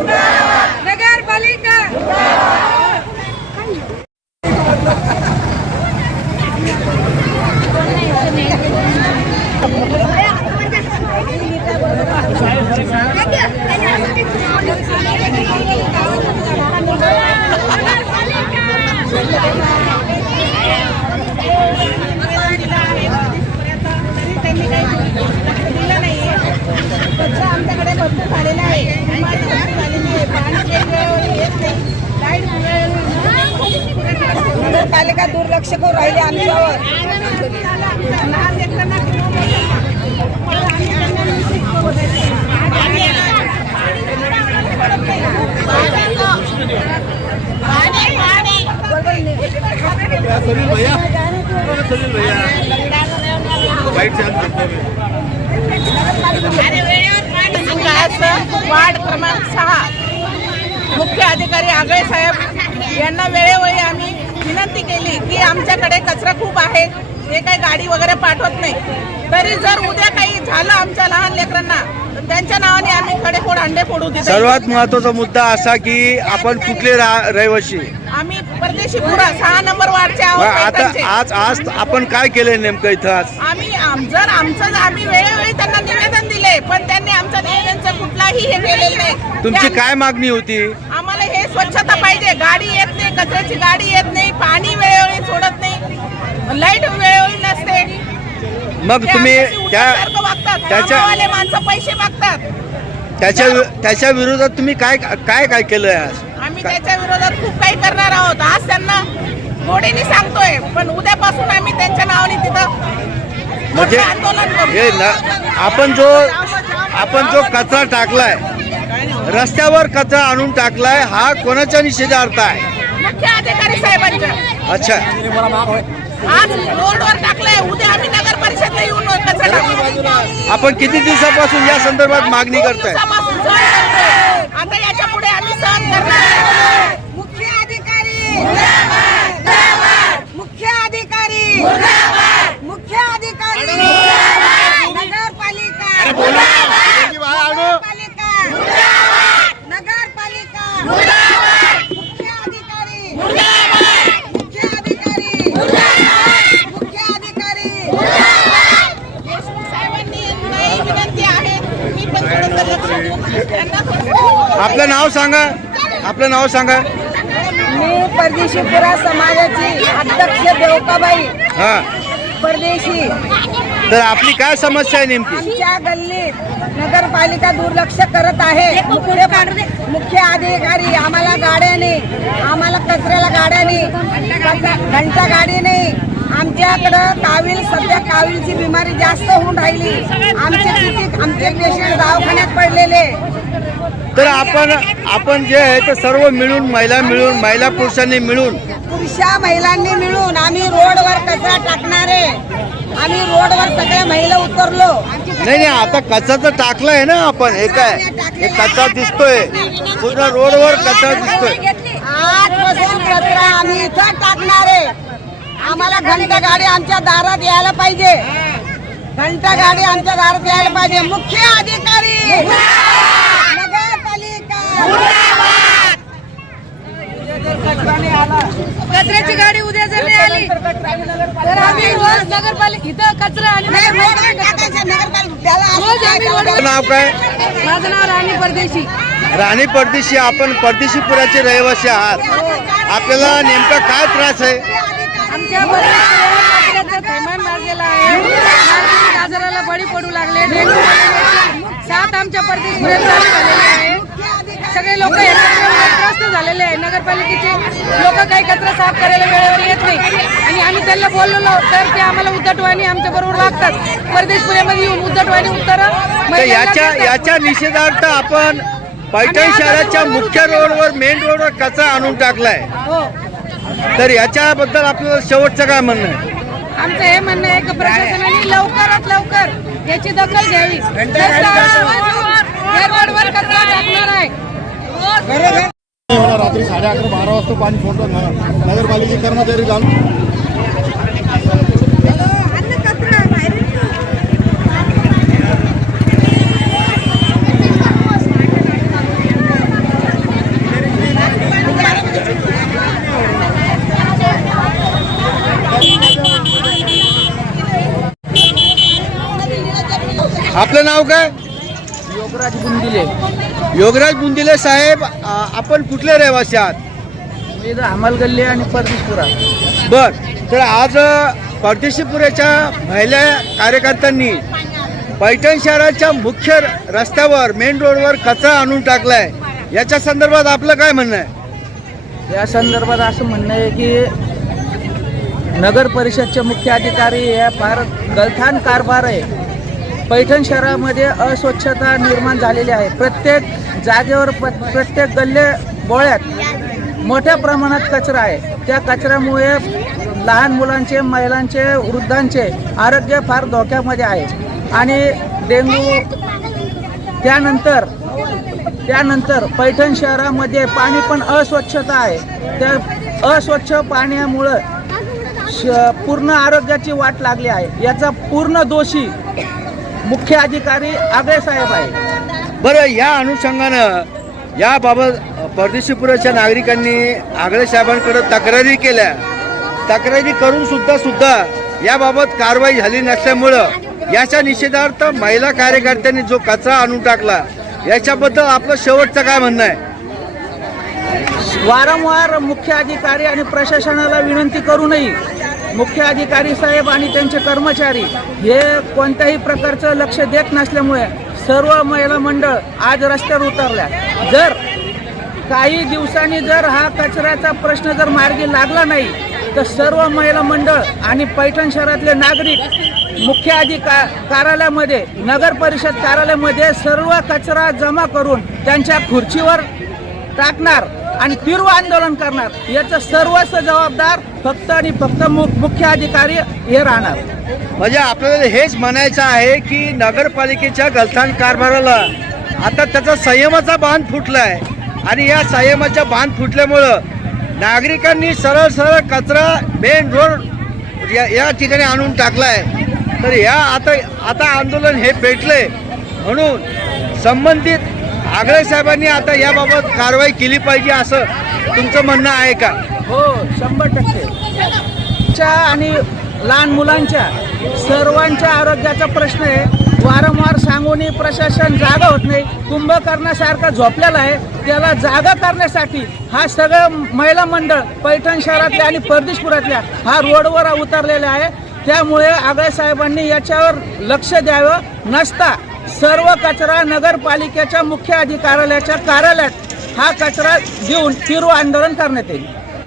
नगरपालिका. आमच्याकडे भरपूर झालेलं आहे पालिका दुर्लक्ष करून राहिले आमच्यावर वार्ड क्रमांक सहा. मुख्य अधिकारी आगळे साहेब यांना वेळेवेळी आम्ही विनंती केली की आमच्याकडे कचरा खूप आहे हे काही गाडी वगैरे पाठवत नाही. तरी जर उद्या काही झालं आमच्या लहान लेकरांना त्यांच्या नावाने आम्ही खडेफोड अंडे फोडू तिथे सर्वात महत्त्वाचा मुद्दा असा की आपण कुठले रा- रहिवासी आम्ही परदेशी पुरा सहा नंबर वार्डचे आहोत आता. आज आज आपण काय केलंय नेमकं इथं आज? आम्ही आम- जर आमचं आम्ही वेळोवेळी त्यांना निवेदन दिले पण त्यांनी आमचं निवेदनचं कुठलाही हे केलेलं नाही. तुमची ते काय मागणी होती? आम्हाला हे स्वच्छता पाहिजे. गाडी येत नाही कचऱ्याची गाडी येत नाही पाणी वेळोवेळी सोडत नाही लाइट वेळोवेळी नसते. मग तुम्ही त्या त्याच्या माणसं पैसे मागतात. त्याच्या त्याच्या विरोधात तुम्ही काय काय काय केलंय आज? आम्ही त्याच्या विरोधात खूप काही करणार आहोत. आज त्यांना गोडीने सांगतोय पण उद्यापासून आम्ही त्यांच्या नावाने तिथं म्हणजे आंदोलन. हे न आपण जो आपण जो कचरा टाकलाय रस्त्यावर कचरा आणून टाकलाय हा कोणाच्या निषेधार्थ आहे? मुख्य अधिकारी साहेबांच्या. अच्छा. आज रोडवर टाकलंय उद्या आम्ही नगर परिषदला येऊन कचरा टाकू आपण किती दिवसापासून या संदर्भात मागणी करताय? दिवसापासून सहन करतोय. आता याच्यापुढे आम्ही सहन करणार मुख्य अधिकारी. मुख्य अधिकारी मुख्य अधिकारी नगरपालिका नगरपालिका नगरपालिका मुख्य अधिकारी मुख्य अधिकारी मुख्य अधिकारी देशमुख साहेबांनी नाही विनंती आहे मी पण थोडंसं लक्ष देऊन त्यांना थोडंसं- आपलं नाव सांगा. आपलं नाव सांगा. मी परदेशीपुरा समाजाची अध्यक्ष देवकाबाई. हा. परदेशी. तर आपली काय समस्या आहे नेमकी? आमच्या गल्लीत नगरपालिका दुर्लक्ष करत आहे. मुख्य मुख्य अधिकारी आम्हाला गाड्याने आम्हाला कचऱ्याला गाड्याने घंटा गाडीने आमच्याकडं कावील सध्या कावीलची बिमारी जास्त होऊन राहिली. आमचे किती आमचे पेशंट दवाखान्यात पडलेले. तर आपण आपण जे आहे ते सर्व मिळून महिला मिळून महिला पुरुषांनी मिळून. पुरुषा महिलांनी मिळून आम्ही रोडवर कचरा टाकणारे आम्ही रोडवर सगळ्या महिला उतरलो. नाही नाही आता कचरा तर टाकलाय ना आपण. हे काय? हे कचरा दिसतोय. पूर्ण रोडवर कचरा दिसतोय. आजपासून कचरा आम्ही इथं टाकणारे आम्हाला घंटा गाडी आमच्या दारात यायला पाहिजे. घंटा गाडी आमच्या दारात यायला पाहिजे. मुख्य अधिकारी! कचऱ्याची गाडी उद्या जर नाही आली तर आम्ही रोज नगरपालिका इथं कचरा आणि रोज आम्ही नाव काय? माझं नाव राणी परदेशी. राणी परदेशी आपण परदेशीपुराचे रहिवासी आहात. आपल्याला नेमका काय त्रास आहे? आमच्या कचऱ्याचं थैमान मारलेलं आहे. आजाराला बळी पडू लागले. डेंग्यू मलेरियाचे सात आमच्या चालू झालेले आहे सगळे लोक त्रस्त झालेले आहे. नगरपालिकेचे लोक काही कचरा साफ करायला वेळेवर येत नाही. आणि आम्ही त्यांना बोललो तर ते आम्हाला उद्धटवाणी आमच्या बरोबर वागतात. परदेशपुऱ्यामध्ये येऊन उद्धटवाणी उत्तर तर याच्या याच्या निषेधार्थ आपण पैठण शहराच्या मुख्य रोडवर मेन रोडवर कचरा आणून टाकलाय. हो. तर याच्याबद्दल आपल्याला शेवटचं काय म्हणणं आहे? आमचं हे म्हणणं आहे की प्रशासनाने लवकरात लवकर याची दखल घ्यावी. या रोडवर कचरा टाकणार आहे मला रात्री साडे अकरा बारा वाजता पाणी फोडलं न- नगरपालिकेचे कर्मचारी जाऊन आपलं नाव काय? योगराज बुंदिले. योगराज बुंदिले साहेब आ, आपण कुठले रहिवासी आहात? मी इथं आणि परदेशपुरा. बर तर आज अ, परदेशीपुऱ्याच्या महिला कार्यकर्त्यांनी पैठण शहराच्या मुख्य रस्त्यावर मेन रोडवर कचरा आणून टाकलाय. याच्या संदर्भात आपलं काय म्हणणं आहे? या संदर्भात असं म्हणणं आहे की नगर परिषदचे मुख्य अधिकारी हे फार गलथान कारभार आहे. पैठण शहरामध्ये अस्वच्छता निर्माण झालेली आहे. प्रत्येक जागेवर प्रत्येक गल्ले बोळ्यात मोठ्या प्रमाणात कचरा आहे. त्या कचऱ्यामुळे लहान मुलांचे महिलांचे वृद्धांचे आरोग्य फार धोक्यामध्ये आहे. आणि डेंग्यू त्यानंतर त्यानंतर पैठण शहरामध्ये पाणी पण अस्वच्छता आहे. त्या अस्वच्छ पाण्यामुळं श पूर्ण आरोग्याची वाट लागली आहे. याचा पूर्ण दोषी मुख्य अधिकारी आगळे साहेब आहे बरं या अनुषंगानं याबाबत परदेशीपुराच्या नागरिकांनी आगळे साहेबांकडे तक्रारी केल्या. तक्रारी करून सुद्धा सुद्धा याबाबत कारवाई झाली नसल्यामुळं याच्या निषेधार्थ महिला कार्यकर्त्यांनी जो कचरा आणून टाकला याच्याबद्दल आपलं शेवटचं काय म्हणणं आहे? वारंवार मुख्य अधिकारी आणि प्रशासनाला विनंती करूनही मुख्य अधिकारी साहेब आणि त्यांचे कर्मचारी हे कोणत्याही प्रकारचं लक्ष देत नसल्यामुळे सर्व महिला मंडळ आज रस्त्यावर उतरल्या. जर काही दिवसांनी जर हा कचऱ्याचा प्रश्न जर मार्गी लागला नाही तर सर्व महिला मंडळ आणि पैठण शहरातले नागरिक मुख्य अधिका कार्यालयामध्ये नगर परिषद कार्यालयामध्ये सर्व कचरा जमा करून त्यांच्या खुर्चीवर टाकणार आणि तीव्र आंदोलन करणार याचं सर्वस्व जबाबदार फक्त आणि फक्त मुख्य अधिकारी हे राहणार. म्हणजे आपल्याला हेच म्हणायचं आहे की नगरपालिकेच्या गलथान कारभाराला आता त्याचा संयमाचा बांध फुटलाय. आणि या संयमाचा बांध फुटल्यामुळं नागरिकांनी सरळ सरळ कचरा मेन रोड या या ठिकाणी आणून टाकलाय. तर या आता आता आंदोलन हे पेटले म्हणून संबंधित आगळे साहेबांनी आता याबाबत कारवाई केली पाहिजे असं तुमचं म्हणणं आहे का? हो शंभर टक्के. च्या आणि लहान मुलांच्या सर्वांच्या आरोग्याचा प्रश्न आहे. वारंवार सांगूनही प्रशासन जागा होत नाही. कुंभकर्णासारखा झोपलेला आहे. त्याला जागा करण्यासाठी हा सगळं महिला मंडळ पैठण शहरातल्या आणि परदेशपुरातल्या हा रोडवर उतरलेला आहे. त्यामुळे आगळे साहेबांनी याच्यावर लक्ष द्यावं नसता सर्व कचरा नगरपालिकेच्या मुख्य अधिकाऱ्यालयाच्या कार्यालयात हा कचरा घेऊन तीव्र आंदोलन करण्यात येईल.